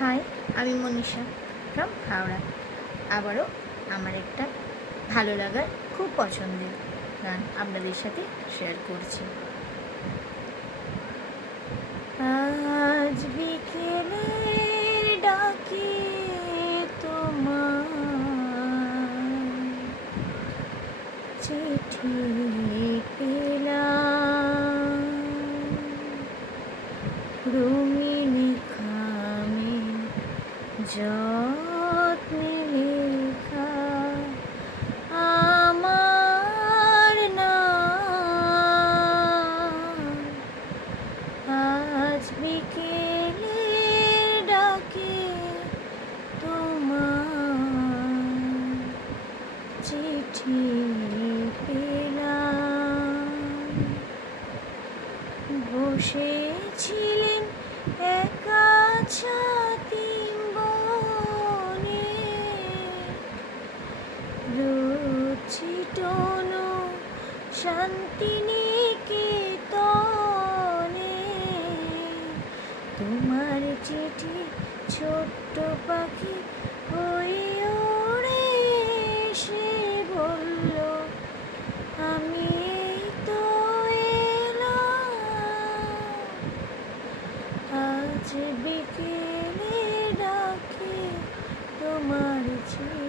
High, আমি Manisha from Howrah. আবারও আমার একটা ভালো লাগার খুব পছন্দের গান আপনাদের সাথে শেয়ার করছি। আজ বিকেলে ডাকি তোমার চিঠি পেলাম, রুমিলি খামে যত্নে লেখা আমার নাম। আজ বিকেলে ডাকে তোমার চিঠি পেলাম, বসেছিলেন একা ছাতি বনে, রচিটনো শান্তিনিকেতনে। তোমার চিঠি ছোট্ট পাখি হয়ে ওড়ে এসে বলল, আমি এই তো এলাম। আজ বিকেলে ডাকে তোমার চিঠি